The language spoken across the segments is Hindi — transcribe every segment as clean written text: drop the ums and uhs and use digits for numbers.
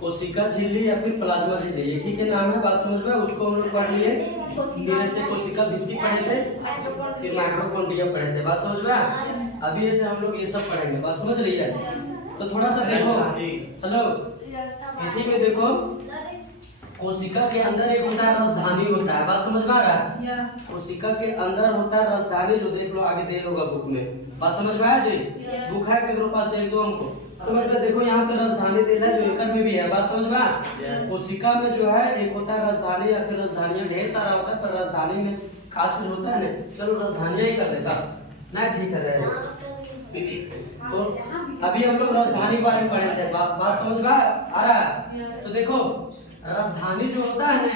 कोशिका झिल्ली या फिर प्लाज्मा झिल्ली, एक ही के नाम है, बात समझ में। उसको हम लोग पढ़ लिए नीचे से कोशिका भित्ति पढ़े थे, फिर माइटोकॉन्ड्रिया पढ़े थे, बात समझ में। अभी ऐसे हम लोग ये सब पढ़ेंगे, बात समझ रही है। तो थोड़ा सा देखो, हेलो, इसी में देखो कोशिका के अंदर एक होता है राजधानी होता है, बात समझ में आ रहा है। कोशिका के अंदर होता है राजधानी, जो देख लो आगे दे होगा बुक में, बात समझ में आया जी। बुक है केकरो पास, देख दो हमको, समझ में। देखो यहाँ पे राजधानी दे रहा है, जो एकड़ में भी है, बात समझ में। कोशिका में जो है एक होता है राजधानी या फिर राजधानी ढेर सारा होता है, पर राजधानी में खास चीज होता है ना, चलो राजधानी ही कर देता ना, ठीक है। तो अभी हम लोग राजधानी बारे में पढ़े थे, बात समझ में आ रहा है। तो देखो राजधानी जो होता है ना,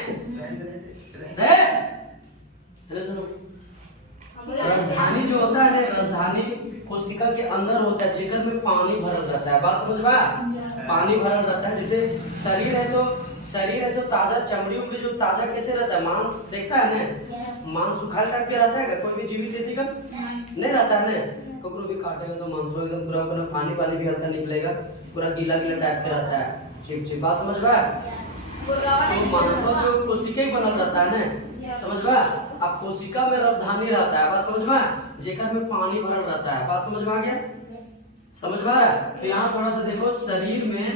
राजधानी जो होता है ना, राजधानी कोशिका के अंदर होता है, जिगर में पानी भरल रहता है, बात समझ में। पानी भरल रहता है, जैसे शरीर है तो शरीर है तो ताजा, चमड़ी उमड़ी जो ताजा कैसे रहता है, मांस देखता है ना, मांस सुखा टाइप के रहता है, कोई भी जीवित व्यक्ति का नहीं रहता है ना, ककरो भी काटेगा तो मांस एकदम पूरा पूरा पानी पानी भी हल्का निकलेगा, पूरा गीला गीला टाइप का रहता है, चिप चिप, बात समझ में। तो मांस जो कोशिका ही बनल रहता है ना, समझ में। अब कोशिका में राजधानी रहता है, बात समझ में, जेकर में पानी भरल रहता है, बात समझ में आ गया, समझ में आ रहा है। तो यहाँ थोड़ा सा देखो, शरीर में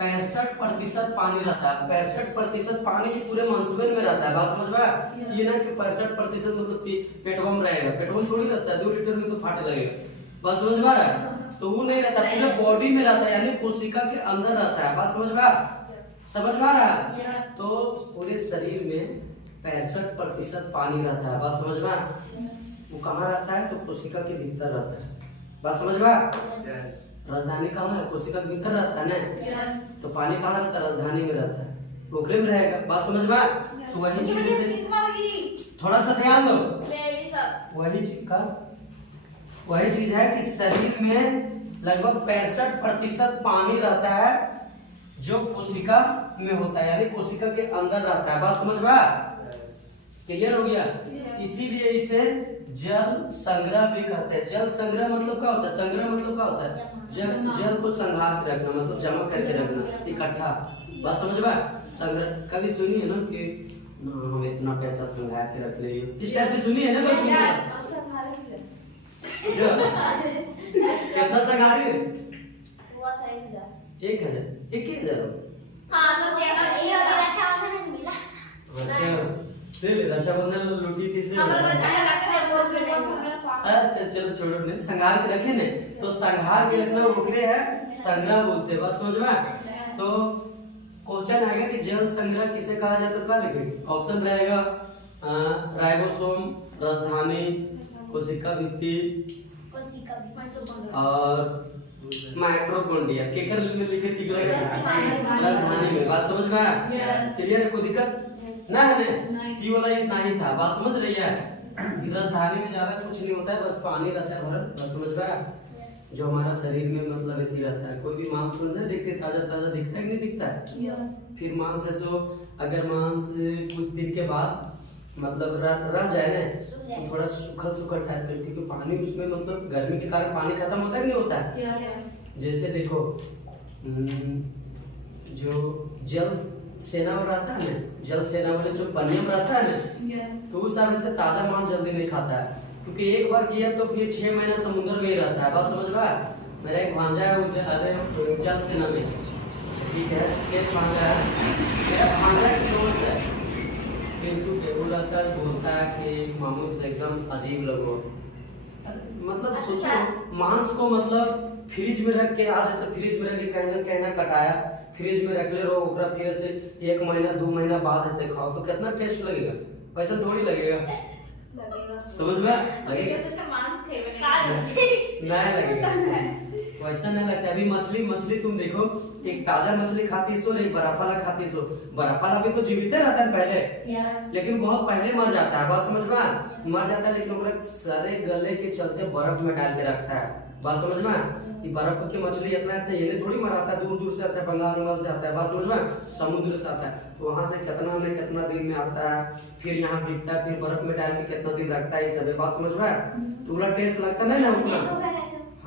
65% पानी रहता है, 65% पानी पूरे मांसपेशियों में रहता है, बात समझ में। ये ना कि 65% मतलब पेटवा में रहेगा, पेटवा में थोड़ी रहता है, 2 लीटर में तो फाटे लगेगा, बात समझ में आ रहा है। तो वो नहीं रहता, पूरे बॉडी में रहता है, यानी कोशिका के अंदर रहता है, बात समझ में आ रहा है। तो पूरे शरीर में 65% पानी रहता है, बात समझ में। वो कहाँ रहता है, तो कोशिका के भीतर रहता है, बात समझ में। राजधानी कहाँ है, कोशिका के भीतर रहता है ना, तो पानी कहाँ रहता है, राजधानी में रहता है, पोखरे में रहेगा, बात समझ में। तो वही चीज से थोड़ा सा ध्यान दो, वही चीज है कि शरीर में लगभग 65% पानी रहता है, जो कोशिका में होता है, यानी कोशिका के अंदर रहता है, बात समझ में। क्लियर हो गया। इसीलिए इसे जल संग्रह भी कहते हैं। जल संग्रह मतलब क्या होता है, संग्रह मतलब क्या होता है, जल को संभाल के रखना, मतलब जमा करके रखना इकट्ठा, बात समझ में। संग्रह कभी सुनी है ना कि हम इतना पैसा संभाल के रख ले, इस टाइप की सुनी है ना बचपन में। कितना संघारी है, 1,000 रक्षाबंधन लुटी थी से। अच्छा चलो छोड़ो, नहीं संघार के रखे ने, तो संघार के रखना ओकरे है संग्रह बोलते, बात समझ में। तो क्वेश्चन आएगा कि जल संग्रह किसे कहा जाता है, तो क्या लिखेंगे। ऑप्शन रहेगा राइबोसोम, राजधानी, कोशिका भित्ति और माइटोकॉन्ड्रिया। केकर में लिखे ठीक लगेगा, राजधानी में, बात समझ में। क्लियर, कोई दिक्कत ना है ना, ये वाला इतना ही था, बात समझ रही है। राजधानी में ज्यादा कुछ नहीं होता है, बस पानी रहता है भरल, बात समझ में। जो हमारा शरीर में मतलब इतनी रहता है, कोई भी मांस नहीं दिखते, ताजा ताजा दिखता है कि नहीं दिखता है। फिर मांस है सो, अगर मांस कुछ दिन के बाद मतलब रह जाए ना, तो थोड़ा सूखल सूखल टाइप का, क्योंकि पानी उसमें मतलब गर्मी के कारण पानी खत्म होता है नहीं होता है। जैसे देखो जो जल सेना में रहता है ना, जल सेना वाले जो पनिया में रहता है ना, तो उस समय से ताजा मांस जल्दी नहीं खाता है, क्योंकि एक बार किया तो फिर 6 महीना समुद्र में ही रहता है, बात समझ में। मेरा एक भांजा है, वो जल सेना में, ठीक है, एक भांजा है, मेरा भांजा की दोस्त है, किंतु टेबल रहता है, बोलता है कि मामू से एकदम अजीब लगो, मतलब सोचो मांस को मतलब फ्रिज में रख के, आज जैसे फ्रिज में रख के कहना कटाया, फ्रिज में रख ले रहो, ओकरा फिर ऐसे 1 महीना 2 महीना बाद ऐसे खाओ तो कितना टेस्ट लगेगा, पैसा थोड़ी लगेगा, समझ में लगेगा, नहीं लगेगा, वैसा नहीं लगता। अभी मछली तुम देखो, एक ताजा मछली खाती सो, एक बर्फ वाला खाती सो। बर्फ वाला भी तो जीवित रहता है पहले, लेकिन बहुत पहले मर जाता है, बात समझ में, मर जाता है, लेकिन ओकरा सारे गले के चलते बर्फ में डाल के रखता है, बात समझ में। कि बर्फ की मछली इतना ये थोड़ी मराता है, दूर दूर से आता है, बंगाल से आता है, बात समझ में, समुद्र से आता है, तो वहां से कितना दिन में आता है, फिर यहाँ बिकता है, फिर बर्फ में डाल के कितना दिन रखता है, ये सब बात समझ में। तो टेस्ट लगता नहीं ना उतना,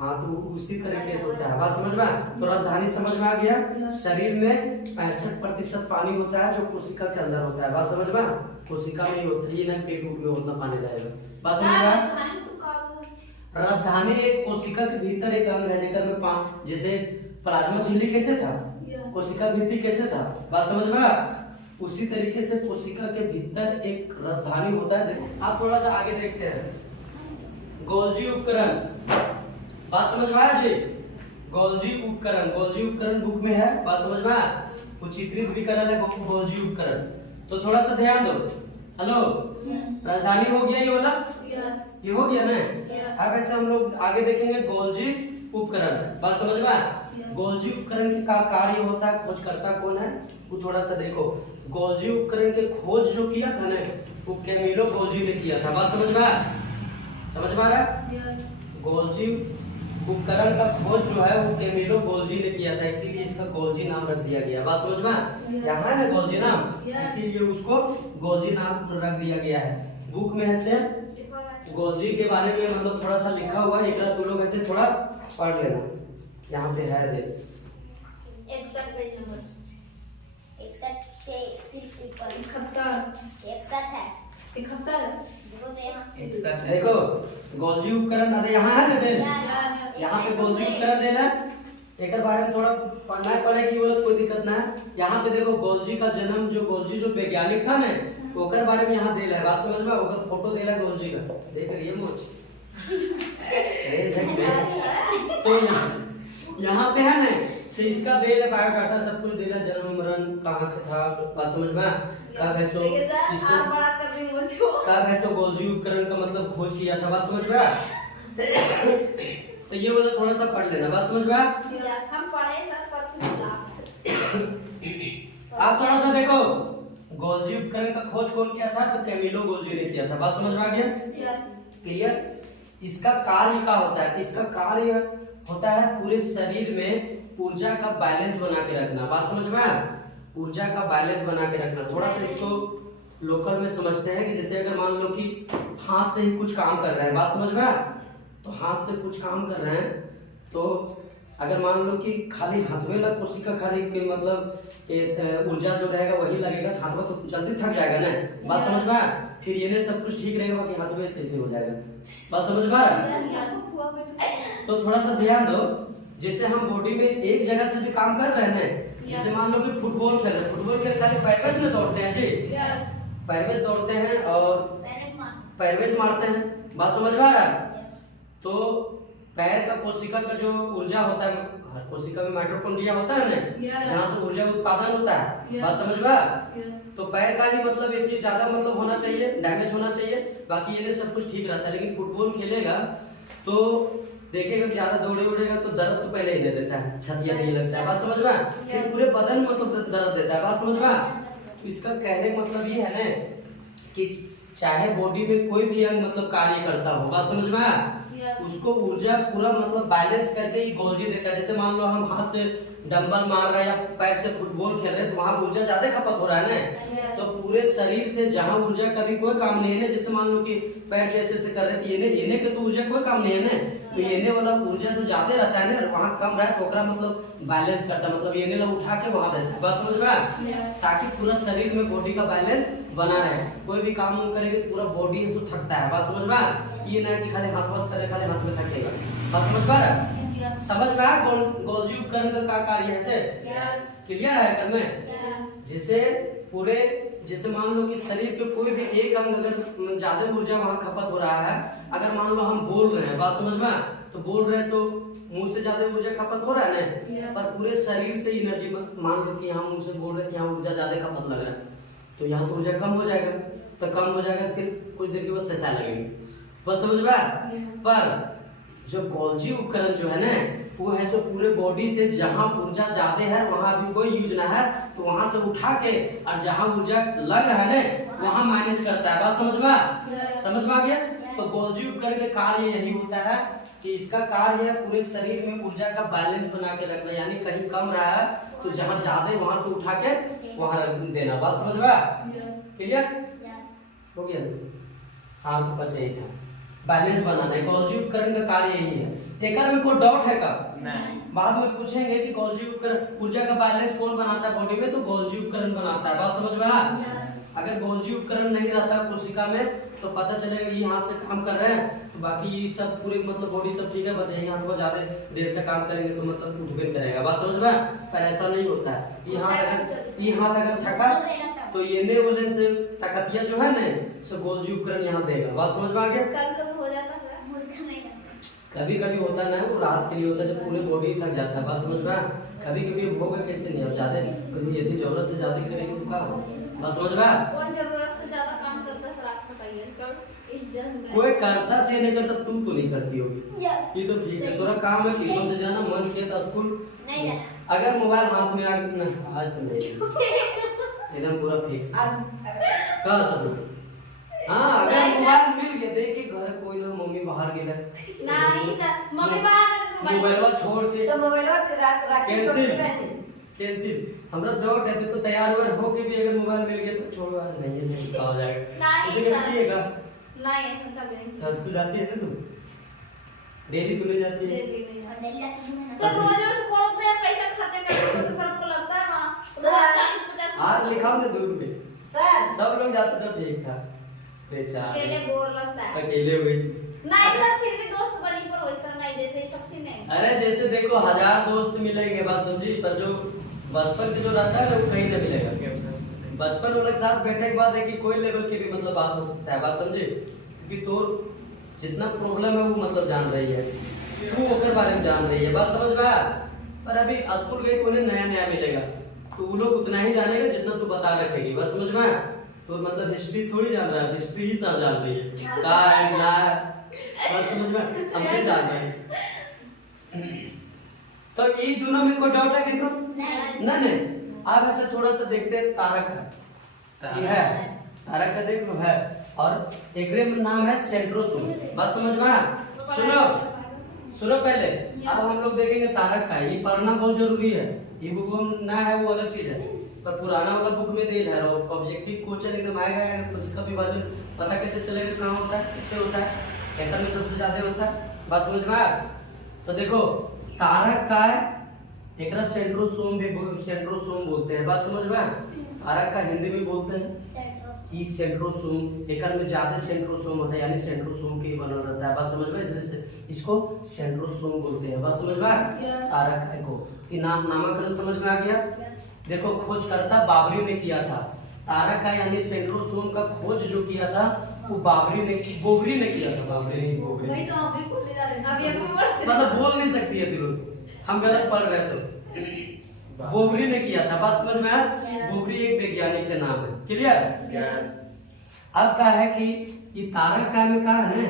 हाँ तो उसी तरीके से होता है, बात समझ में। तो राजधानी समझ में आ गया। शरीर में 65% पानी होता है जो कोशिका के अंदर होता है, बात समझ में। कोशिका में ही होता है, ये ना पेट में उतना पानी रहेगा, बात समझ में। राजधानी एक कोशिका के भीतर एक अंग है जेकर में जैसे प्लाज्मा झिल्ली कैसे था, कोशिका भित्ति कैसे था, बात समझ में। उसी तरीके से कोशिका के भीतर एक राजधानी होता है। आप थोड़ा सा आगे देखते हैं, गोल्जी उपकरण, बात समझ में आया जी। गोल्जी उपकरण बुक में है, बात समझ में। कुछ चित्रित भी करा है गोल्जी उपकरण। तो थोड़ा सा ध्यान दो। हेलो, राजधानी हो गया ये वाला, ये हो गया ना। अब ऐसे हम लोग आगे देखेंगे गोल्जी उपकरण, बात समझ में। गोल्जी उपकरण का कार्य होता है, खोजकर्ता कौन है वो थोड़ा सा देखो। गोल्जी उपकरण के खोज जो किया था ना वो कैमिलो गोल्जी ने किया था, बात समझ में। समझ में आ रहा है। गोल्जी उपकरण का खोज जो है वो कैमिलो गोल्जी ने किया था, इसीलिए इसका गोल्जी नाम रख दिया गया, बात समझ में। यहाँ है ना गोल्जी नाम, इसीलिए उसको गोल्जी नाम रख दिया गया है। बुक में ऐसे गोल्जी के बारे में मतलब थोड़ा सा लिखा हुआ है, एक तू लोग ऐसे थोड़ा पढ़ लेना, यहाँ पे है देख। 61 पेज नंबर 61 के सिर्फ ऊपर 61 है 71 देखो गोल्जी उपकरण अरे यहाँ है ना देन, यहाँ पे गोल्जी उपकरण देना, एक बारे में थोड़ा पढ़ना पड़ेगी, वो कोई दिक्कत ना है। यहाँ पे देखो गोल्जी का जन्म, जो गोल्जी जो वैज्ञानिक था ना ओकर बारे में यहाँ देला है, बात समझ में। ओकर फोटो देला गोल्जी का, देख रही है मोच। तो यहाँ पे है ना से इसका देला बायोडाटा सब कुछ देला, जन्म मरण कहाँ पे था, बात समझ में। कब है सो गोल्जी उपकरण का मतलब खोज किया था, बात समझ में। तो ये वाला थोड़ा सा पढ़ लेना, बात समझ में। हम पढ़े सर आप थोड़ा सा देखो गोल्जी उपकरण का खोज कौन किया था, तो कैमिलो गोल्जी ने किया था, बात समझ में आ गया। क्लियर। इसका कार्य क्या होता है, इसका कार्य होता है पूरे शरीर में ऊर्जा का बैलेंस बना के रखना, बात समझ में। ऊर्जा का बैलेंस बना के रखना। थोड़ा सा इसको लोकल में समझते हैं कि जैसे अगर मान लो कि हाथ से ही कुछ काम कर रहे हैं, बात समझ में। तो हाथ से कुछ काम कर रहे हैं तो अगर मान लो कि खाली हाथ में लग कोशिका खाली मतलब ऊर्जा जो रहेगा वही लगेगा, हाथ में तो जल्दी थक जाएगा ना, बात समझ में। फिर ये सब कुछ ठीक रहेगा कि हाथ में ऐसे हो जाएगा, बात समझ में। तो थोड़ा सा ध्यान दो, जैसे हम बॉडी में एक जगह से भी काम कर रहे हैं ना, जैसे मान लो कि फुटबॉल खेल रहे हैं, फुटबॉल खेल खाली पैरवेज में दौड़ते हैं जी, पैरवेज दौड़ते हैं और पैरवेज मारते हैं, बात समझ में आ रहा है। तो पैर का कोशिका का जो ऊर्जा होता है, हर कोशिका में माइटोकॉन्ड्रिया होता है ना, जहाँ से ऊर्जा उत्पादन होता है, बात समझ में। तो पैर का ही मतलब एक ज्यादा मतलब होना चाहिए, डैमेज होना चाहिए, बाकी ये सब कुछ ठीक रहता है। लेकिन फुटबॉल खेलेगा तो देखेगा ज्यादा दौड़े उड़ेगा तो दर्द तो पहले ही दे देता है, छतिया नहीं लगता है, बात समझ में। फिर पूरे बदन मतलब दर्द देता है, बात समझ में। तो इसका कहने का मतलब ये है ना कि चाहे बॉडी में कोई भी अंग मतलब कार्य करता हो, बात समझ में, उसको ऊर्जा पूरा मतलब बैलेंस करके ही गोल्जी देता है। जैसे मान लो हम हाथ से डंबल मार रहे हैं या पैर से फुटबॉल खेल रहे हैं तो वहाँ ऊर्जा ज्यादा खपत हो रहा है ना। तो पूरे शरीर से जहाँ ऊर्जा का भी कोई काम नहीं है ना, जैसे मान लो कि पैर से ऐसे कर रहे थे येने के तो ऊर्जा कोई काम नहीं है ना, तो येने वाला ऊर्जा जो ज्यादा रहता है ना वहाँ कम रहा है तो ओकरा मतलब बैलेंस करता है, मतलब येने ला उठा के वहाँ देता है, बात समझ में। ताकि पूरा शरीर में बॉडी का बैलेंस बना रहे, कोई भी काम करेंगे पूरा बॉडी इसको थकता है, बात समझ में। ये ना कि खाली हाथ वाश करे खाली हाथ में थकेगा, बात समझ पा रहा। समझ में आया गोल्जी उपकरण का कार्य है से क्लियर है कर में। जैसे पूरे जैसे मान लो कि शरीर के कोई भी एक अंग अगर ज्यादा ऊर्जा वहाँ खपत हो रहा है, अगर मान लो हम बोल रहे हैं, बात समझ में, तो बोल रहे हैं तो मुंह से ज्यादा ऊर्जा खपत हो रहा है ना, पर पूरे शरीर से एनर्जी मान लो कि यहाँ मुंह से बोल रहे हैं यहाँ ऊर्जा ज्यादा खपत लग रहा है तो यहाँ तो ऊर्जा कम हो जाएगा, तो कम हो जाएगा फिर कुछ देर के बाद सैसा लगेंगे, बस समझ में। पर जो गोल्जी उपकरण जो है ना वो है सो पूरे बॉडी से जहाँ ऊर्जा ज्यादा है वहाँ भी कोई यूज ना है तो वहाँ से उठा के और जहाँ ऊर्जा लग रहा है ना वहाँ मैनेज करता है, बात समझ में। समझ में आ गया। तो गोल्जी उपकरण के कार्य यही होता है कि इसका कार्य है पूरे शरीर में ऊर्जा का बैलेंस बना के रखना, यानी कहीं कम रहा है तो जहाँ ज्यादा वहाँ से उठा के वहाँ रख देना, बात समझ में। क्लियर हो गया। हाँ तो बस यही था, बैलेंस बनाना है, गोल्जी उपकरण का कार्य यही है। एकर में कोई डाउट है का? नहीं। बाद में पूछेंगे कि गोल्जी उपकरण ऊर्जा का बैलेंस कौन बनाता है बॉडी में, तो गोल्जी उपकरण बनाता है। बात समझ में आ? अगर गोल्जी उपकरण नहीं रहता कोशिका में तो पता चलेगा ये हाथ से काम कर रहे हैं तो बाकी सब पूरे मतलब बॉडी सब ठीक है, बस यही हाथ पर ज्यादा देर तक काम करेंगे तो मतलब उठ भी करेगा। बात समझ में? पर ऐसा नहीं होता है। ये हाथ अगर थका तो ये ने बोले से ताकतिया जो है ना सो गोल्जी उपकरण यहाँ देगा। बात समझ में आ गया? कभी हो जाता सर, मूर्ख नहीं कभी कभी होता ना, वो रात के लिए होता है जब पूरे बॉडी थक जाता है। बात समझ में? कभी कभी होगा कैसे नहीं, अब ज्यादा कभी यदि जरूरत से ज्यादा करेंगे तो क्या होगा? बात समझ में? कौन जरूरत से ज्यादा काम करता है सर, आप बताइए कल इस जन्म में। कोई करता चाहिए नहीं करता, तुम तो नहीं करती होगी। यस ये तो ठीक है, थोड़ा काम है ट्यूशन से जाना, मन किया था स्कूल नहीं जाना। अगर मोबाइल हाथ में आज तो नहीं एकदम पूरा फिक्स कहा सब लोग। हाँ अगर मोबाइल मिल गया देखिए घर कोई ना मम्मी बाहर गेला नहीं सर, मम्मी बाहर मोबाइलवा छोड़ के तो मोबाइलवा रख कैंसिल हमरा डाउट है तो तैयार हुए हो के भी अगर मोबाइल मिल गया तो छोड़ो आज नहीं है कहा जाएगा नहीं इसे सर। करिएगा। नहीं ऐसा कभी नहीं। स्कूल जाती है ना तुम? डेली क्यों नहीं जाती है? सर रोज रोज कौन रुपया पैसा खर्च करते हैं, सर को लगता है वहाँ सर। 40-50 आज लिखाओ ना 2 रुपए सर सब लोग जाते तो ठीक था। अकेले बोर लगता है। अकेले हुए नहीं सर, फिर भी दोस्त बनी पर वैसा नहीं जैसे सबसे नहीं। अरे जैसे देखो 1000 दोस्त मिलेंगे बात समझी, पर जो बचपन के जो रहता है ना वो कहीं नहीं मिलेगा। बचपन वाले के साथ बैठे के बाद है कि कोई लेवल की भी मतलब बात हो सकता है। बात समझे? क्योंकि तो जितना प्रॉब्लम है वो मतलब जान रही है, तू ओकर बारे में जान रही है। बात समझ में? पर अभी स्कूल गए उन्हें नया नया मिलेगा तो वो लोग उतना ही जानेगा जितना तू बता रखेगी। बात समझ में? तो मतलब हिस्ट्री थोड़ी जान रहा है, हिस्ट्री ही सब जान रही है का है ना है। बात समझ में? हम नहीं जान रहे हैं। तो ये दोनों में कोई डाउट है किनको? नहीं। अब ऐसे थोड़ा सा देखते हैं तारक का। ये है तारक का देख लो है और एकरे में नाम है सेंट्रोसोम। बात समझ में? सुनो पहले अब हम लोग देखेंगे तारक का। ये पढ़ना बहुत जरूरी है, ये बुक में ना है वो अलग चीज है, पर पुराना वाला बुक में दे है और ऑब्जेक्टिव क्वेश्चन एकदम आएगा उसका विभाजन पता कैसे चलेगा कहाँ होता है किससे होता है, एटम में सबसे ज्यादा होता है। बात समझ में आया? तो देखो तारक का है एकरा सेंट्रोसोम बोलते हैं। बात समझ में? तारक का हिंदी में बोलते हैं ई सेंट्रोसोम। एकर में ज्यादा सेंट्रोसोम होता है यानी सेंट्रोसोम के बनल रहता है। बात समझ में? इसलिए इसको सेंट्रोसोम बोलते हैं। बात समझ में? तारक का को ये नामकरण समझ में आ गया? देखो खोजकर्ता बाबरी ने किया था तारक का यानी सेंट्रोसोम का खोज जो किया था वो बोबरी ने किया था। बाबरी नहीं बोबरी। वही तो अभी भूल जा रहे हैं, अभी अभी मतलब बोल नहीं सकती है दिलो, हम गलत पढ़ रहे तो बोबरी ने किया था। बात समझ में आया? बोबरी एक वैज्ञानिक का नाम है। क्लियर? अब क्या है कि ये तारक का में क्या है ना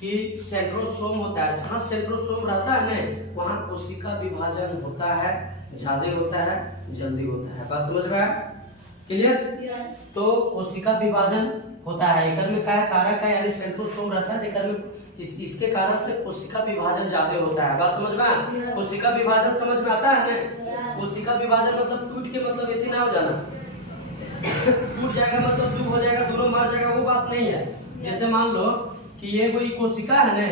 कि सेंट्रोसोम होता है, जहाँ सेंट्रोसोम रहता है ना वहाँ कोशिका विभाजन होता है, ज्यादा होता है, जल्दी होता है। बात समझ में आया? क्लियर? तो कोशिका विभाजन होता है एकर में क्या है तारक का यानी सेंट्रोसोम रहता है एकर में इसके कारण से कोशिका विभाजन ज्यादा होता है। बात समझ में? कोशिका विभाजन समझ में आता है ना? कोशिका विभाजन मतलब टूट के मतलब इतनी ना हो जाना टूट जाएगा मतलब दुख हो जाएगा दोनों मर जाएगा वो बात नहीं है। जैसे मान लो कि ये कोई कोशिका है ना,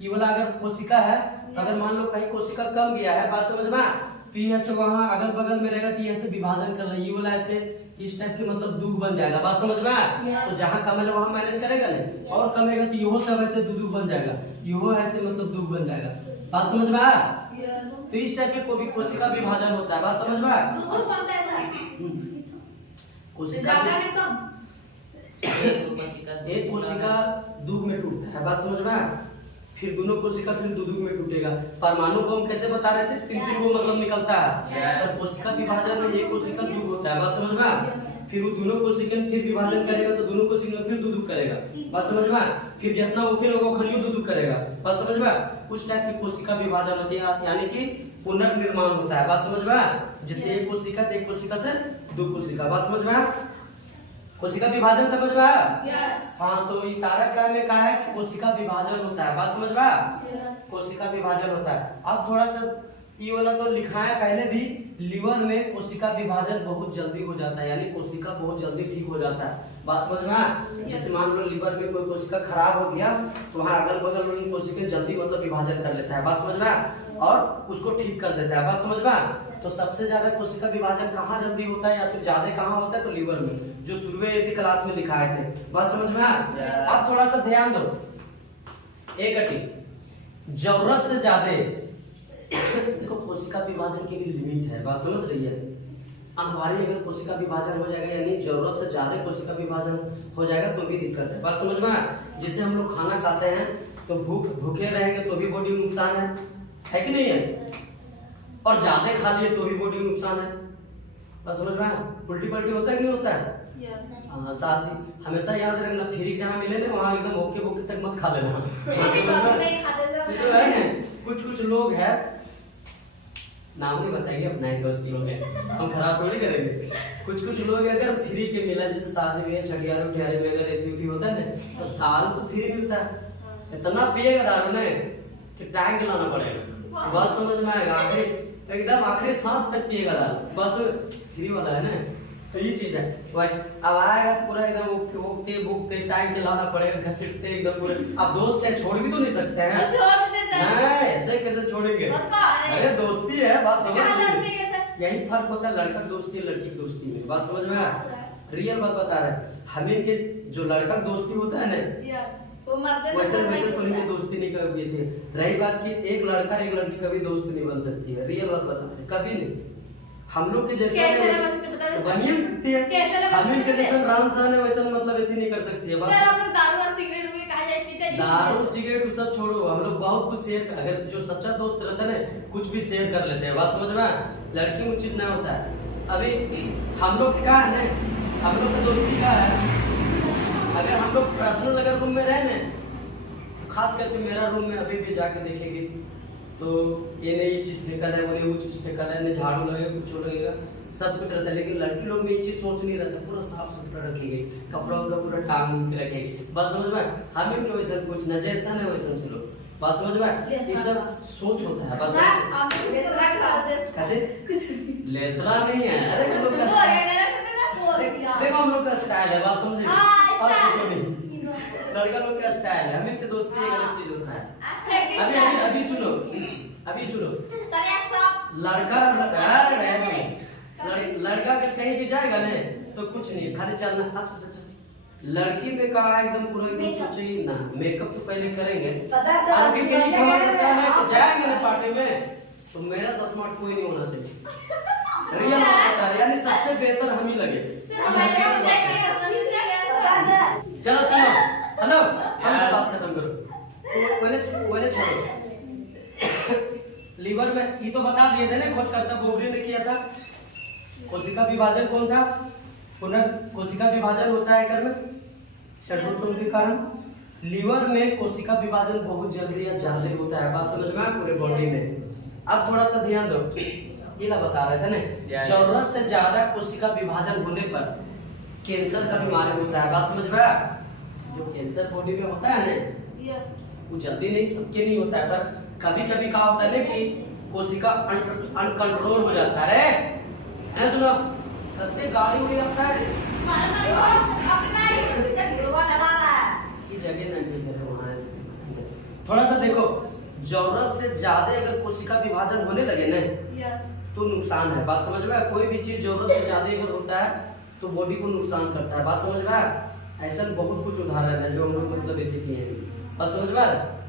ये वाला अगर कोशिका है अगर मान लो कहीं कोशिका कम गया है बात समझ में तो ये ऐसे वहाँ अगल बगल में रहेगा तो ये ऐसे विभाजन कर ये वाला ऐसे इस टाइप के मतलब दुख बन जाएगा। बात समझ में? तो जहाँ कम है वहाँ मैनेज करेगा नहीं और कमेगा तो यो सब ऐसे दुख बन जाएगा, यो ऐसे मतलब दुख बन जाएगा। बात समझ में आया? तो इस टाइप के कोई कोशिका विभाजन होता है। बात समझ में आया? कोशिका एक कोशिका दुख में टूटता है। बात समझ में आया? फिर दोनों कोशिका फिर दो में टूटेगा। परमाणु को हम कैसे बता रहे थे? तीन वो मतलब निकलता है। तो कोशिका विभाजन में एक कोशिका दुख होता है। बात समझ में? फिर वो दोनों कोशिका फिर विभाजन करेगा तो दोनों कोशिका फिर दुख करेगा। बात समझ में? फिर जितना वो फिर वो खनियों दुख करेगा। बात समझ में? उस टाइप की कोशिका विभाजन होती है यानी कि पुनर्निर्माण होता है। बात समझ में? जैसे एक कोशिका से दो कोशिका। बात समझ में? कोशिका विभाजन समझ में आया? हाँ तो ये तारक का में कहा है कि कोशिका विभाजन होता है। बात समझ में? कोशिका विभाजन होता है। अब थोड़ा सा ये वाला तो लिखा है पहले भी, लीवर में कोशिका विभाजन बहुत जल्दी हो जाता है, यानी कोशिका बहुत जल्दी ठीक हो जाता है। बात समझ में आया? जैसे मान लो लीवर में कोई कोशिका खराब हो गया तो वहाँ अगल बगल वाली कोशिका जल्दी मतलब विभाजन कर लेता है। बात समझ में आया? और उसको ठीक कर देता है। बात समझ में आया? तो सबसे ज्यादा कोशिका विभाजन कहाँ जल्दी होता है या फिर ज्यादा कहाँ होता है? तो लीवर में, जो शुरुआती क्लास में लिखाए थे। बात समझ में आया? अब थोड़ा सा ध्यान दो, एक अटी जरूरत से ज्यादा देखो कोशिका विभाजन की भी लिमिट है। बात समझ रही है? अनिवार्य अगर कोशिका विभाजन हो जाएगा यानी जरूरत से ज्यादा कोशिका विभाजन हो जाएगा तो भी दिक्कत है। बात समझ में आया? जैसे हम लोग खाना खाते हैं तो भूखे रहेंगे तो भी बॉडी में नुकसान है कि नहीं है? और ज्यादा खा लिए तो भी बॉडी में नुकसान है। बात समझ में आया? उल्टी पल्टी होता है कि नहीं होता है? हाँ, साथ ही हमेशा याद रखना, फ्री जहाँ मिले ना वहाँ एकदम भूखे भूखे तक मत खा लेना। तो है ना, कुछ लोग हैं, नाम नहीं बताएंगे, अपना ही दोस्त लोग हैं, हम खराब थोड़ी करेंगे। कुछ लोग अगर फ्री के मिला, जैसे शादी में छठियार उठियारे में अगर एथी होता है ना, तो दारू तो फ्री मिलता है, इतना पिएगा दारू ने कि टैंक लाना पड़ेगा। बस समझ में आएगा, आखिरी एकदम आखिरी सांस तक पिएगा दारू, बस फ्री वाला है ना। तो ये चीज है, अब आएगा पूरा एकदम ओके भूखते टाइम के लाना पड़ेगा, घसीटते एकदम पूरे। अब दोस्त है छोड़ भी तो नहीं सकते हैं, ऐसे कैसे छोड़ेंगे? अरे दोस्ती है, बात समझ रही है? यही फर्क होता है लड़का दोस्ती लड़की की दोस्ती में। बात समझ में आया? रियल बात बता रहे हैं हमें के जो लड़का दोस्ती होता है ना वैसे कोई की दोस्ती नहीं कर पाए थे। रही बात की एक लड़का एक लड़की कभी दोस्त नहीं बन सकती है, रियल बात बता रहे, कभी नहीं। हम लोग के जैसे बन ही नहीं सकती है, हम इनके जैसे राम सहन है वैसा मतलब इतनी नहीं कर सकती है। बस सर आप लोग दारू और सिगरेट में कहा जाए पीते हैं? दारू सिगरेट सब छोड़ो, हम लोग बहुत कुछ शेयर, अगर जो सच्चा दोस्त रहता है ना कुछ भी शेयर कर लेते हैं। बात समझ में? लड़की में चीज ना होता है। अभी हम लोग क्या है ना, हम लोग की दोस्ती क्या है, अगर हम लोग पर्सनल अगर रूम में रहे ना, खास करके मेरा रूम में अभी भी जाके देखेंगे तो ये नहीं ये चीज फेंकल है, बोले वो चीज फेंकल है, नहीं झाड़ू लगेगा कुछ लगेगा, सब कुछ रहता है। लेकिन लड़की लोग में ये चीज सोच नहीं रहता, पूरा साफ सुथरा रखेगी, कपड़ा वपड़ा पूरा टांग के रखेगी। बात समझ में? हम इनके वैसा कुछ न जैसा न वैसा चलो। बात समझ में? ये सब सोच होता है। बस लेसरा नहीं है, अरे हम लोग का देखो हम लोग का स्टाइल है। बात समझे? और कुछ नहीं, लड़का लोग का स्टाइल है, हमें के दोस्ती एक अलग चीज होता है। अभी सुनो लड़का के कहीं भी जाएगा ना तो कुछ नहीं, खाली चलना। लड़की में कहा एकदम पूरा एकदम सोचिए ना, मेकअप तो पहले करेंगे, आगे कहीं खबर तो जाएंगे ना पार्टी में, तो मेरा तो स्मार्ट कोई नहीं होना चाहिए। रियल बता रहे, यानी सबसे बेहतर हम ही लगे। चलो सुनो, हेलो हम बात खत्म करो, मैंने छोड़ो। लीवर में ये तो बता दिए थे ना, खोज करता बोगरी ने किया था। कोशिका विभाजन कौन था? कोशिका विभाजन होता है कर में षड्भुज के कारण। लीवर में कोशिका विभाजन बहुत जल्दी या ज्यादा होता है। बात समझ में? पूरे बॉडी में। अब थोड़ा सा ध्यान दो, ये ला बता रहे थे ना, जरूरत से ज्यादा कोशिका विभाजन होने पर कैंसर का बीमारी होता है। बात समझ में? जो कैंसर बॉडी में होता है ना वो जल्दी नहीं, सबके नहीं होता है, पर कभी कभी क्या होता है ना कि कोशिका अनकंट्रोल हो जाता है। सुनो कत्ते गाड़ी उड़ी लगता है जगह नहीं है वहाँ। थोड़ा सा देखो, जरूरत से ज्यादा अगर कोशिका विभाजन होने लगे ना तो नुकसान है। बात समझ में? कोई भी चीज जरूरत से ज्यादा अगर होता है तो बॉडी को नुकसान करता है। बात समझ में? ऐसा बहुत कुछ उदाहरण है जो हम लोग मतलब ऐसे किए हैं। बात समझ में?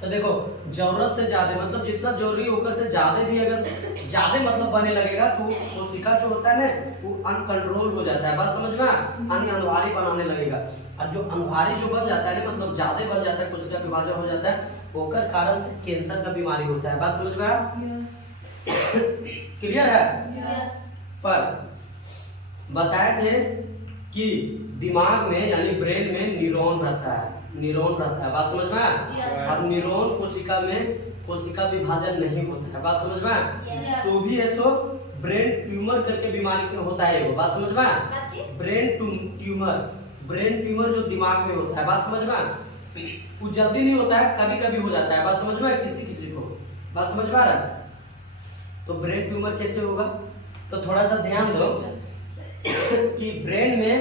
तो देखो जरूरत से ज्यादा मतलब जितना जरूरी होकर से ज्यादा भी अगर ज्यादा मतलब बने लगेगा तो कोशिका जो होता है ना वो अनकंट्रोल हो जाता है। बात समझ में? अनिवार्य बनाने लगेगा, और जो अनिवार्य जो बन जाता है ना मतलब ज्यादा बन जाता है, कोशिका विभाजन हो जाता है, ओकर कारण से कैंसर का बीमारी होता है। बात समझ में? क्लियर है? पर बताए थे कि दिमाग में यानी ब्रेन में न्यूरॉन रहता है, बात समझ में? अब न्यूरॉन कोशिका में कोशिका विभाजन नहीं होता है। बात समझ में? तो भी ऐसो ब्रेन ट्यूमर करके बीमारी होता है वो। बात समझ में? ब्रेन ट्यूमर जो दिमाग में होता है। बात समझ में? वो जल्दी नहीं होता है, कभी कभी हो जाता है। बात समझ में? किसी को। बात समझ में आ रहा है? तो ब्रेन ट्यूमर कैसे होगा? तो थोड़ा सा ध्यान दो कि ब्रेन में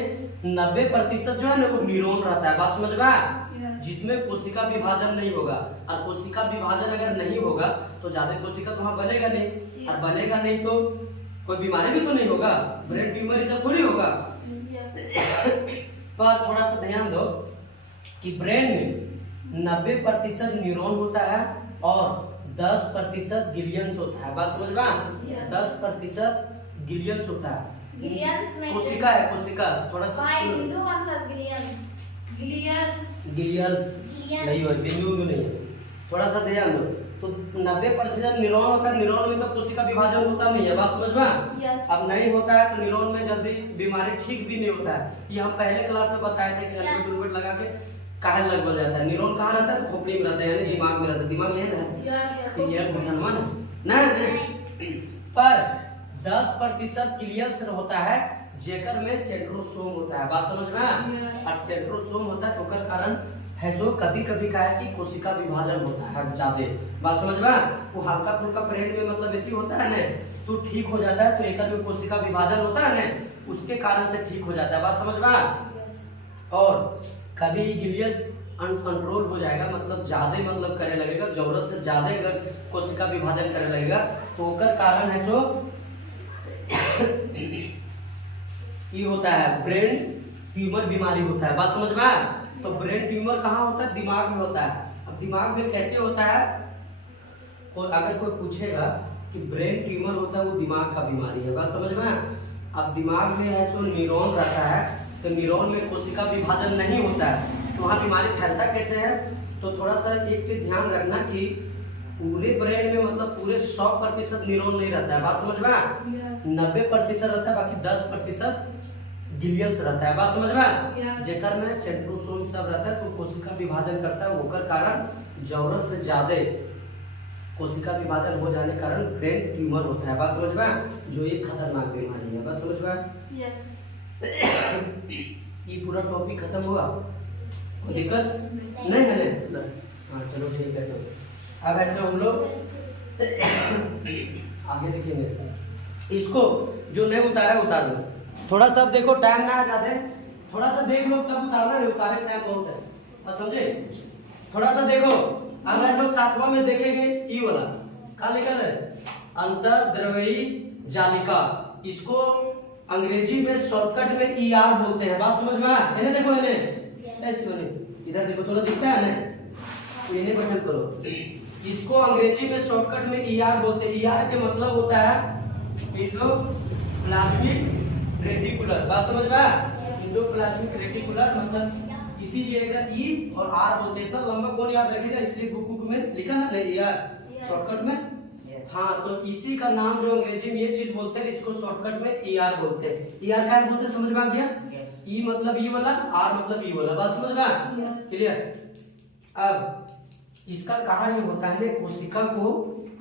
90% जो है ना वो न्यूरॉन रहता है, बात समझ में आया? जिसमें कोशिका विभाजन नहीं होगा, और कोशिका विभाजन अगर नहीं होगा तो ज्यादा कोशिका तो वहां बनेगा नहीं, और बनेगा नहीं तो कोई बीमारी भी तो नहीं होगा, ब्रेन ट्यूमर ये सब थोड़ी होगा। पर थोड़ा सा ध्यान दो कि ब्रेन में 90% न्यूरॉन होता है और 10% गिलियंस होता है, बात समझ में आया? 10% गिलियंस होता है, गिलियंस में कोशिका है, कोशिका थोड़ा सा बिंदु कौन सा? गिलियंस गिलियंस नहीं हो, बिंदु नहीं है, थोड़ा सा ध्यान दो। तो 90% न्यूरॉन होता है, न्यूरॉन में तो कोशिका विभाजन होता नहीं है, बात समझ में? अब नहीं होता है तो न्यूरॉन में जल्दी बीमारी ठीक भी नहीं होता है। ये हम पहले क्लास में बताए थे कि हेलमेट उलमेट लगा के काहे लग बल जाता है। न्यूरॉन कहाँ रहता है? खोपड़ी में रहता है, यानी दिमाग में रहता है। दिमाग ये ना ये ध्यान नहीं, पर 10% गिलियंस होता है जेकर में सेंट्रोसोम होता है, बात समझ में? और सेंट्रोसोम होता है तो ओकर कारण है जो कभी कभी का है कि कोशिका विभाजन होता है ज्यादा, बात समझ में? वो हल्का फुल्का ब्रेन में मतलब एथी होता है ना तो ठीक हो जाता है, तो एक में कोशिका विभाजन होता है ना उसके कारण से ठीक हो जाता है, बात समझ में? और कभी गिलियंस अनकंट्रोल हो जाएगा, मतलब ज्यादा मतलब करे लगेगा, जरूरत से ज्यादा अगर कोशिका विभाजन करे लगेगा तो ओकर कारण है जो ये होता है ब्रेन ट्यूमर बीमारी होता है, बात समझ में? तो ब्रेन ट्यूमर कहाँ होता है? दिमाग में होता है। अब दिमाग में कैसे होता है? और अगर कोई पूछेगा कि ब्रेन ट्यूमर होता है वो दिमाग का बीमारी है, बात समझ में? अब दिमाग में है तो न्यूरॉन रहता है, तो न्यूरॉन में कोशिका विभाजन नहीं होता है, तो वहाँ बीमारी फैलता कैसे है? तो थोड़ा सा एक पे ध्यान रखना कि पूरे ब्रेन में मतलब पूरे 100% न्यूरॉन नहीं रहता है, बात समझ में? 90% रहता है, बाकी 10% गिलियंस रहता है, बात समझ में? जेकर में सेंट्रोसोम सब रहता है, तो कोशिका विभाजन करता है, ओकर कारण जरूरत से ज्यादा कोशिका विभाजन हो जाने कारण ब्रेन ट्यूमर होता है, बात समझ में? जो एक खतरनाक बीमारी है, बात समझ में? ये पूरा टॉपिक खत्म हुआ, कोई दिक्कत नहीं है ना? हाँ चलो ठीक है। तो अब ऐसे हम लोग आगे देखेंगे, इसको जो नहीं उतारा उतार लो, थोड़ा सा देखो टाइम ना आ जाते, थोड़ा सा देख लो तब उतारना, नहीं उतारे टाइम बहुत है, बस समझे? थोड़ा सा देखो, अगर हम लोग 7वां में देखेंगे ई वाला क्या लिखा है? अंतर्द्रव्यी जालिका, इसको अंग्रेजी में शॉर्टकट में ईआर बोलते हैं, बात समझ में? इन्हें देखो, इन्हें ऐसे बने, इधर देखो थोड़ा दिखता है ना, तो इन्हें बटन करो। इसको अंग्रेजी में शॉर्टकट में ईआर बोलते हैं। ईआर के मतलब होता है इंडोप्लाज्मिक रेटिकुलर, बात समझ में? इंडोप्लाज्मिक रेटिकुलर मतलब इसीलिए ई और आर बोलते हैं। इतना लंबा कौन याद रखेगा, इसलिए बुक में लिखा ना ईआर शॉर्टकट में। हाँ, तो इसी का नाम जो अंग्रेजी में ये चीज बोलते हैं इसको शॉर्टकट में ईआर बोलते हैं। ईआर क्या बोलते हैं समझ में आ गया? ई मतलब ई वाला, आर मतलब ई वाला, बात समझ में? क्लियर? अब इसका कारण ये होता है ना कोशिका को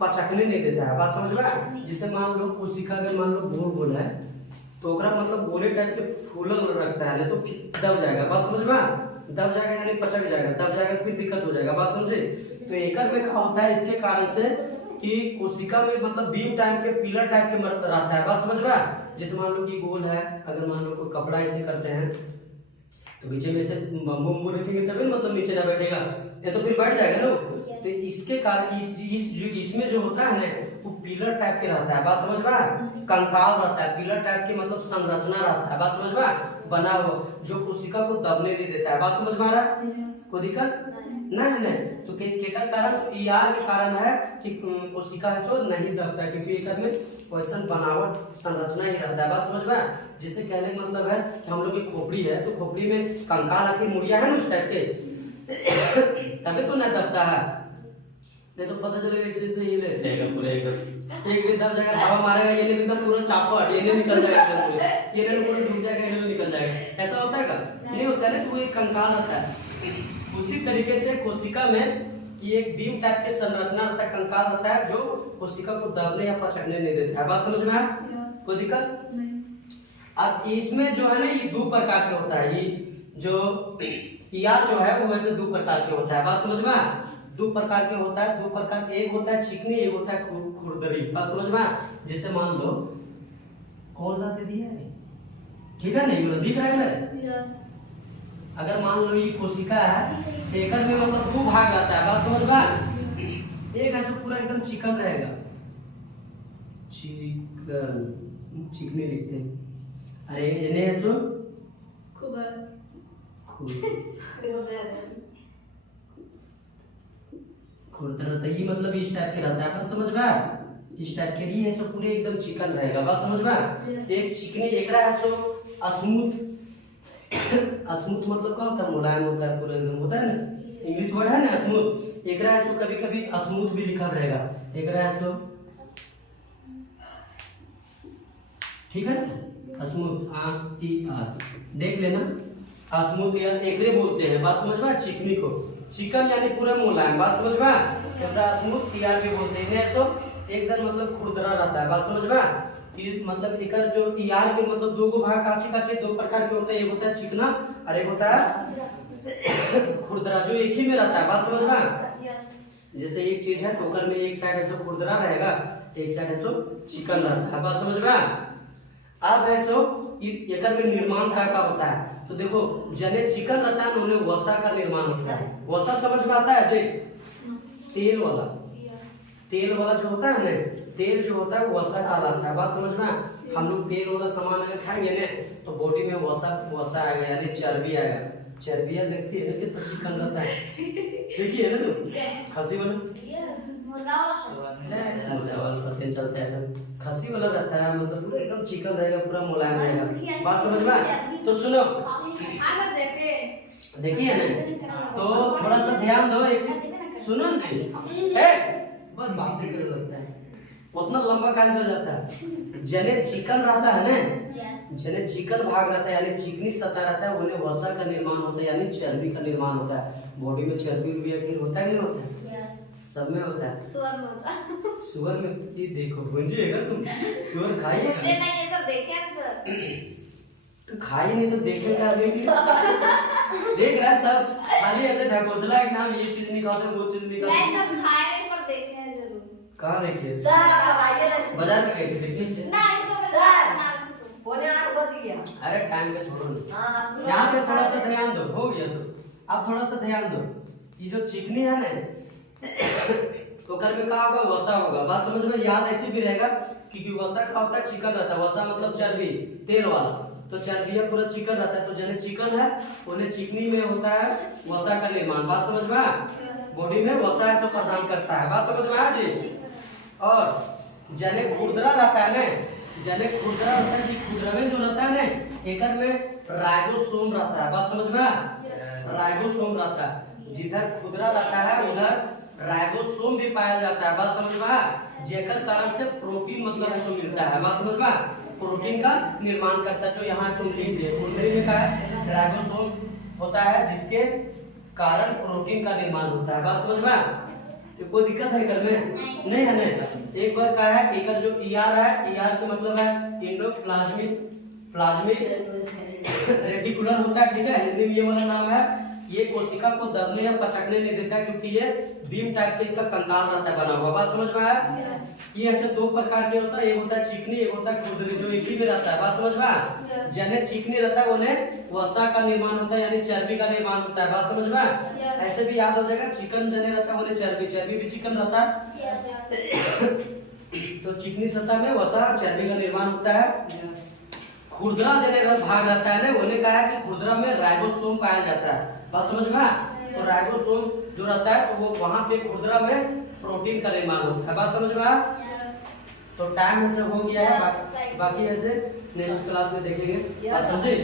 पचकने नहीं देता है, बात समझ में? जिसे मान लो कोशिका अगर मान लो गोल है तो ओकरा मतलब गोले टाइप के फूलल रखता है ना तो दब जाएगा, बात समझ में? दब जाएगा यानी पचक जाएगा, दब जाएगा फिर दिक्कत हो जाएगा, बात समझे? तो एकर में क्या होता है इसके कारण से कि कोशिका में मतलब बीम टाइप के पिलर टाइप के रहता है, बात समझ में? जैसे मान लो कि गोल है, अगर मान लो कोई कपड़ा ऐसे करते हैं तो नीचे में से बम्बू रखेंगे तभी मतलब नीचे ना बैठेगा, या तो फिर बैठ जाएगा ना। तो इसके कारण इसमें जो होता है ना वो पिलर टाइप के रहता है, बात समझ में? कंकाल रहता है, पिलर टाइप के मतलब संरचना रहता है, बात समझ में? बना हुआ जो कोशिका को दबने नहीं देता है, बात समझ में आ रहा है? कोई दिक्कत नहीं। तो केकर कारण? तो ईआर के कारण है कि कोशिका है सो नहीं दबता है, क्योंकि एकर में वैसा बनावट संरचना ही रहता है, बात समझ में? जिससे कहने का मतलब है कि हम लोग की खोपड़ी है तो खोपड़ी में कंकाल आखिर मुड़िया है ना उस टाइप के तभी तो न दबता है, नहीं तो पता चलेगा इससे ये ले जाएगा पूरा एक भी दब जाएगा, हवा मारेगा ये नहीं एकदम पूरा चापो हट ये निकल जाएगा, ये नहीं पूरा डूब जाएगा, ये निकल जाएगा। ऐसा होता है क्या? नहीं होता है ना, तो एक कंकाल होता है। उसी तरीके से कोशिका में ये एक बीम टाइप के संरचना रहता है, कंकाल रहता है जो कोशिका को दबने या पचकने नहीं देता है, बात समझ में आया? कोई दिक्कत नहीं। अब इसमें जो है ना ये 2 प्रकार के होता है, ये जो ईआर जो है वो वैसे 2 प्रकार के होता है, बात समझ में? दो प्रकार के होता है, दो प्रकार, एक होता है चिकनी, एक होता है खुरदरी। बात समझ में आया? जैसे मान लो कौन ला दे दिया है, ठीक है, नहीं दिख रहा है। अगर मान लो ये कोशिका है, एकर में मतलब दो भाग रहता है। बात समझ में आया? एक है तो पूरा एकदम चिकन रहेगा, चिकन, चिकनी लिखते हैं। अरे इन्हें है तो खुरदरा, तो ये मतलब इस टाइप के रहता है। बात समझ में आया? इस टाइप के लिए है तो पूरे एकदम चिकन रहेगा। बात समझ में आया? एक चिकनी, एक रहा है तो स्मूथ। स्मूथ मतलब क्या होता है? मुलायम होता है, पूरा एकदम होता है ना, इंग्लिश वर्ड है ना स्मूथ। एक रहा है तो कभी कभी स्मूथ भी लिखा रहेगा, एक रहा है तो, ठीक है ना, स्मूथ, देख लेना, स्मूथ या एकरे बोलते हैं। बात समझ में? चिकनी को चिकन यानी पूरा मुलायम। बात समझ में? स्मूथ टीआर भी बोलते हैं। तो एकदम मतलब खुरदरा रहता है। बात समझ में? कि मतलब एकर जो ईआर के मतलब दो गो भाग काचे काचे दो प्रकार के होते हैं, एक होता है चिकना और एक होता है खुरदरा, जो एक ही में रहता है। बात समझ में? जैसे एक चीज है तो ओकर में एक साइड है सो खुरदरा रहेगा, एक साइड है सो चिकन रहता है। बात समझ में? अब है सो एकर में निर्माण का होता है। तो देखो जने चिकन रहता है उन्हें वसा का निर्माण होता है। वसा समझ में आता है? जो तेल वाला, तेल वाला जो होता है ना, तेल जो होता है वो वसा कहलाता है। बात समझ में? हम लोग तेल वाला सामान अगर खाएंगे ना तो बॉडी में वसा आएगा, यानी चर्बी आएगा। चर्बियां देखती है ना कितना चिकन रहता है, देखिए ना तुम, खसी वाला, मुर्गा वाला पता चलता है तो खसी वाला रहता है, मतलब पूरा एकदम चिकन रहेगा, पूरा मुलायम रहेगा। बात समझ में? तो सुनो, देखिए ना, तो थोड़ा सा ध्यान दो, एक सुनो जी, बस बात नहीं करने लगता है, उतना लंबा काम चल जाता है। जने चिकन रहता है ना, जने चिकन भाग रहता है यानी चिकनी सतह रहता है, उन्हें वसा का निर्माण होता है यानी चर्बी का निर्माण होता है। बॉडी में चर्बी उर्बी आखिर होता है नहीं होता है? सब में होता है। सुअर में होता है। सुअर में ये देखो भुंजिएगा तुम, सुअर खाइए मुझे नहीं ये सब देखे हैं तो खाई नहीं तो देखे क्या देख रहा है सब, खाली ऐसे ढकोसला एक नाम, ये चीज नहीं खाते वो चीज नहीं खाते। नहीं सब खाए नहीं पर देखे हैं जरूर। कहाँ देखे? सर बताइए ना, बाजार में गए थे देखने? नहीं तो सर बोले यार बच गया। अरे टाइम पे छोड़ो ना, हां यहाँ पे थोड़ा सा ध्यान दो, हो गया तो अब थोड़ा सा ध्यान दो। ये जो चिकनी है ना तो कर में क्या होगा? वसा होगा। बात समझ में? याद ऐसे भी रहेगा क्योंकि वसा क्या होता है? चिकन रहता है। वसा मतलब चर्बी, तेल वाला, तो चर्बिया पूरा चिकन रहता है। तो जने चिकन है उन्हें चिकनी में होता है वसा का निर्माण। बात समझ में? बॉडी में वसा ऐसा प्रदान करता है। बात समझ में आया जी? और जने खुरदरा रहता है ना, जने खुरदरा रहता है, खुरदरा में जो रहता है ना, एकर में राइबोसोम रहता है। बात समझ में? राइबोसोम रहता है। जिधर खुरदरा रहता है उधर राइबोसोम भी पाया जाता है। बात समझ में? जेकर कारण से प्रोटीन मतलब है तो मिलता है। बात समझ में? प्रोटीन का निर्माण करता है। जो यहाँ तुम लीजिए खुरदरी में क्या है? राइबोसोम होता है जिसके कारण प्रोटीन का निर्माण होता है। बात समझ में? तो कोई दिक्कत है कर में? नहीं है ना। एक बार क्या है, एक जो ईआर है, ईआर का मतलब है इंडोप्लाज्मिक रेटिकुलर होता है, ठीक है, हिंदी में ये वाला नाम है। ये कोशिका को दबने या पचकने नहीं देता क्योंकि ये बीम टाइप का इसका कंकाल रहता है बना हुआ। बात समझ में आया? ये ऐसे दो प्रकार के होता है, एक होता है चिकनी, एक होता है खुरदरी, जो एक ही में रहता है। बात समझ में आया? जने चिकनी रहता है उन्हें वसा का निर्माण होता है यानी चर्बी का निर्माण होता है। बात समझ में आया? ऐसे भी याद हो जाएगा, चिकन जने रहता है उन्हें चर्बी, चर्बी भी चिकन रहता है। तो चिकनी सतह में वसा चर्बी का निर्माण होता है। खुरदरा जने भाग रहता है ना, उन्हें कहा है कि खुरदरा में राइबोसोम पाया जाता है। बात समझ में? तो राइबोसोम जो रहता है तो वो वहां पे खुरदरा में प्रोटीन का निर्माण होता है। बात समझ में आया? तो टाइम ऐसे हो गया है, बाकी ऐसे नेक्स्ट क्लास में देखेंगे। बात समझे?